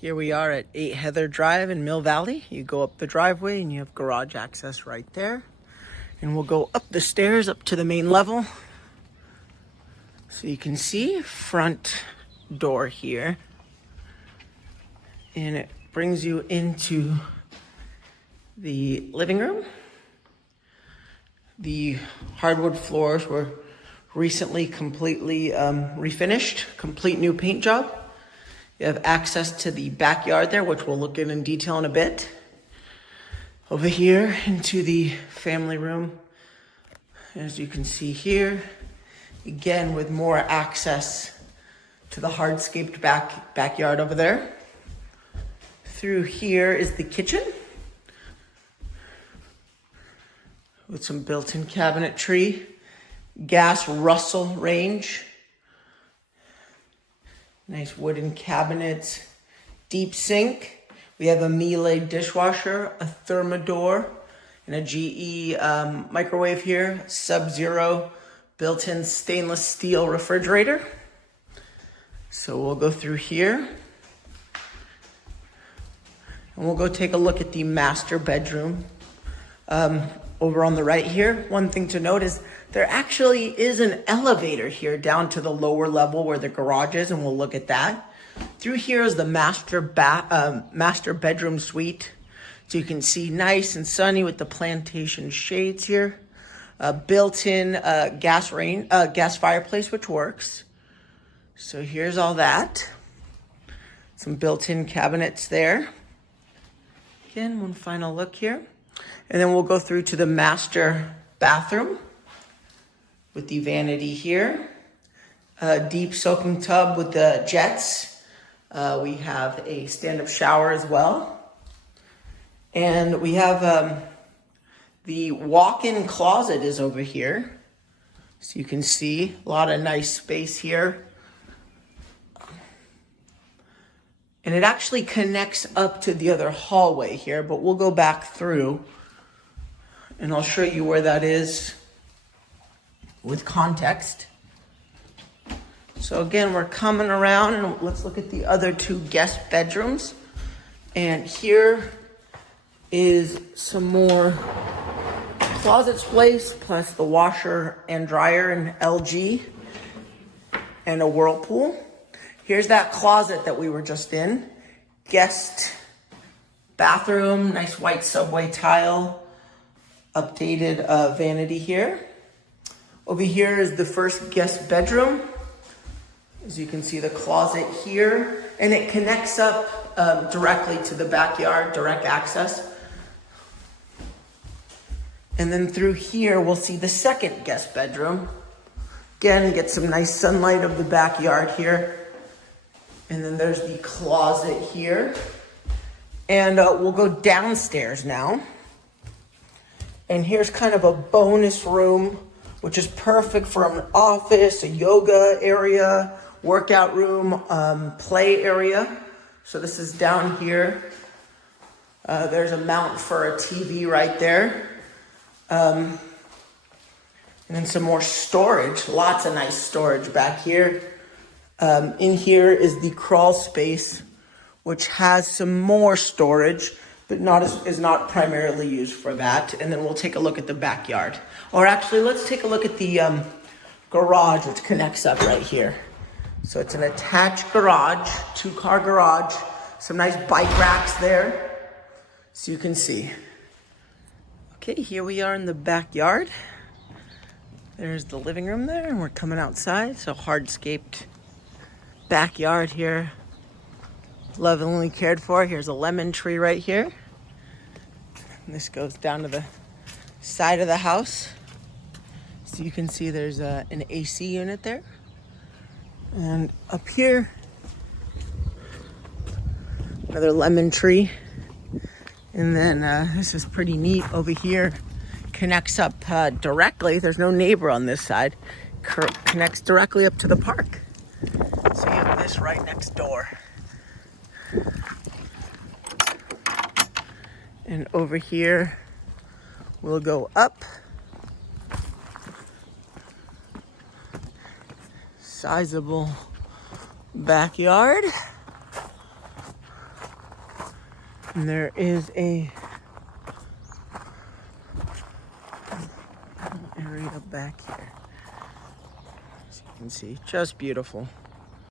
Here we are at 8 Heather Drive in Mill Valley. You go up the driveway and you have garage access right there. And we'll go up the stairs up to the main level. So you can see front door here. And it brings you into the living room. The hardwood floors were recently completely refinished, complete new paint job. You have access to the backyard there, which we'll look in detail in a bit. Over here into the family room, as you can see here, again with more access to the hardscaped backyard over there. Through here is the kitchen with some built-in cabinetry, gas Russel range. Nice wooden cabinets, deep sink. We have a Miele dishwasher, a Thermador, and a GE microwave here. SubZero built-in stainless steel refrigerator. So we'll go through here. And we'll go take a look at the master bedroom. Over on the right here, one thing to note is there actually is an elevator here down to the lower level where the garage is, and we'll look at that. Through here is the master bedroom suite. So you can see nice and sunny with the plantation shades here. Built-in gas fireplace, which works. So here's all that. Some built-in cabinets there. Again, one final look here. And then we'll go through to the master bathroom with the vanity here. A deep soaking tub with the jets. We have a stand-up shower as well. And we have the walk-in closet is over here. So you can see a lot of nice space here. And it actually connects up to the other hallway here, but we'll go back through and I'll show you where that is with context. So again, we're coming around and let's look at the other two guest bedrooms. And here is some more closets placed, plus the washer and dryer and LG and a Whirlpool. Here's that closet that we were just in. Guest bathroom, nice white subway tile. Updated vanity here. Over here is the first guest bedroom. As you can see, the closet here, and it connects up directly to the backyard, direct access. And then through here, we'll see the second guest bedroom. Again, get some nice sunlight of the backyard here. And then there's the closet here. And we'll go downstairs now. And here's kind of a bonus room, which is perfect for an office, a yoga area, workout room, play area. So this is down here. There's a mount for a TV right there. And then some more storage, lots of nice storage back here. In here is the crawl space, which has some more storage, but is not primarily used for that. And then we'll take a look at the backyard. Or actually, let's take a look at the garage, which connects up right here. So it's an attached garage, 2-car garage, some nice bike racks there, so you can see. Okay, here we are in the backyard. There's the living room there, and we're coming outside. So hardscaped backyard here. Lovingly cared for. Here's a lemon tree right here. And this goes down to the side of the house. So you can see there's an AC unit there. And up here, another lemon tree. And then this is pretty neat over here. Connects up directly. There's no neighbor on this side. Connects directly up to the park. So you have this right next door. And over here, we'll go up. Sizable backyard. And there is a area back here. As you can see, just beautiful.